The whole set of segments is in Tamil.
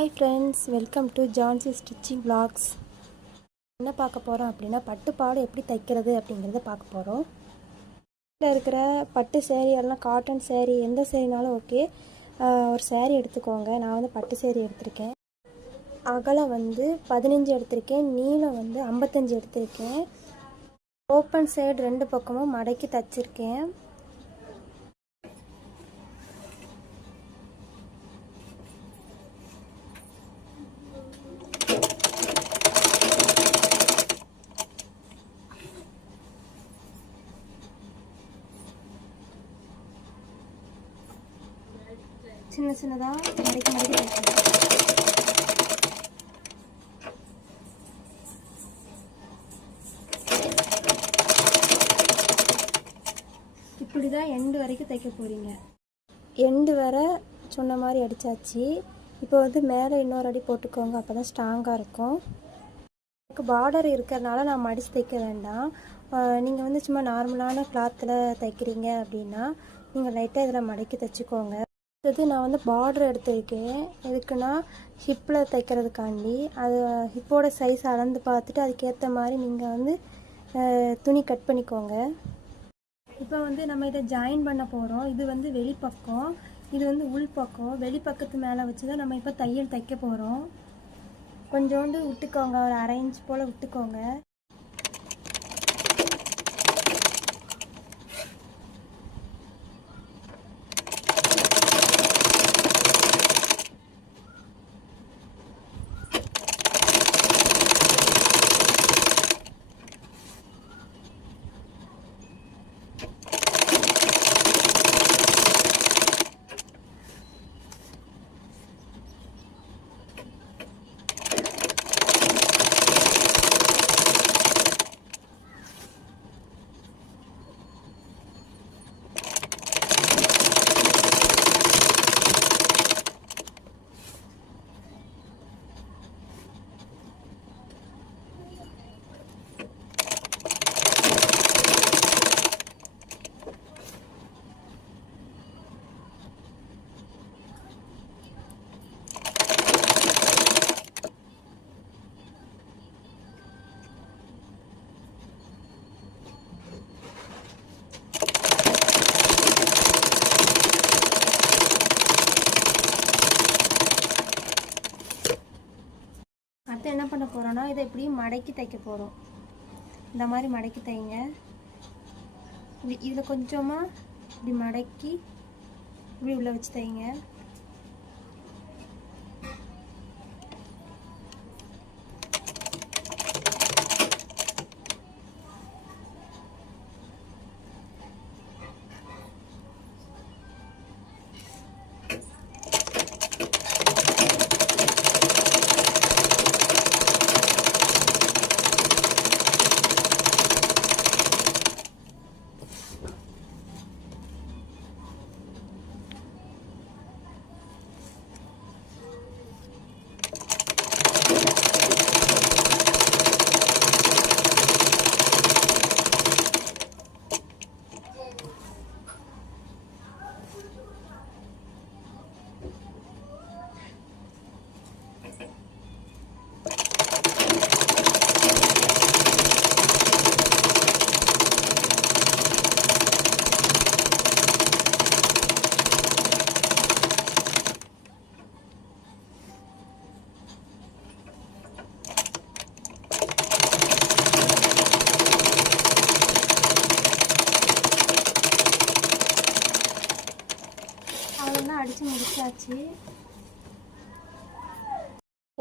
Hi friends, welcome to John's Stitching Vlogs. என்ன பார்க்க போகிறோம் அப்படின்னா பட்டு பாவாடை எப்படி தைக்கிறது அப்படிங்கிறத பார்க்க போகிறோம். இதில் இருக்கிற பட்டு சேரீ எல்லாம் காட்டன் சேரீ எந்த சேரீனாலும் ஓகே. ஒரு சேரீ எடுத்துக்கோங்க. நான் வந்து பட்டு சேரீ எடுத்திருக்கேன். அகலம் வந்து 15 எடுத்திருக்கேன், நீளம் வந்து 55 எடுத்திருக்கேன். ஓப்பன் சைடு ரெண்டு பக்கமும் மடக்கி தைச்சிருக்கேன். சின்ன சின்னதாக மடக்கி தைக்கிறேன். இப்படி தான் எண்டு வரைக்கும் தைக்க போகிறீங்க. எண்டு வர சொன்ன மாதிரி அடித்தாச்சு. இப்போ வந்து மேலே இன்னொரு அடி போட்டுக்கோங்க, அப்போ தான் ஸ்ட்ராங்காக இருக்கும். எனக்கு பார்டர் இருக்கிறதுனால நான் மடித்து தைக்க வேண்டாம். நீங்கள் வந்து சும்மா நார்மலான கிளாத்தில் தைக்கிறீங்க அப்படின்னா நீங்கள் லைட்டாக இதில் மடக்கி தைச்சிக்கோங்க. அடுத்தது நான் வந்து பார்டர் எடுத்திருக்கேன். எதுக்குன்னா ஹிப்பில் தைக்கிறதுக்காண்டி. அது ஹிப்போட சைஸ் அளந்து பார்த்துட்டு அதுக்கேற்ற மாதிரி நீங்கள் வந்து துணி கட் பண்ணிக்கோங்க. இப்போ வந்து நம்ம இதை ஜாயின் பண்ண போகிறோம். இது வந்து வெளிப்பக்கம், இது வந்து உள்பக்கம். வெளிப்பக்கத்து மேலே வச்சு தான் நம்ம இப்போ தையல் தைக்க போகிறோம். கொஞ்சோண்டு விட்டுக்கோங்க, ஒரு 1/2 இன்ச் போல் விட்டுக்கோங்க. அடுத்து என்ன பண்ண போகிறோன்னா இதை இப்படி மடக்கி தைக்க போகிறோம். இந்த மாதிரி மடக்கி தைங்க. இதில் கொஞ்சமாக இப்படி மடக்கி இப்படி உள்ள வச்சு தைங்க. அடித்து முடிச்சாச்சு.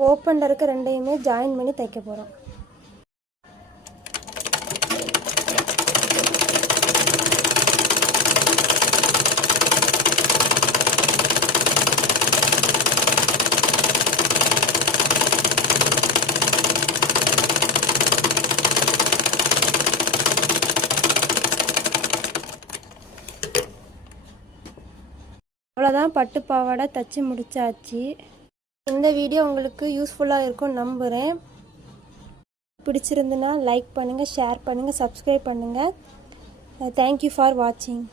ஓப்பனில் இருக்க ரெண்டையுமே ஜாயின் பண்ணி தைக்க போகிறோம். அவ்வளோதான், பட்டு பாவாடை தைச்சி முடிச்சாச்சு. இந்த வீடியோ உங்களுக்கு யூஸ்ஃபுல்லாக இருக்கும்னு நம்புகிறேன். பிடிச்சிருந்துன்னா லைக் பண்ணுங்கள், ஷேர் பண்ணுங்கள், சப்ஸ்கிரைப் பண்ணுங்கள். தேங்க்யூ ஃபார் வாட்சிங்.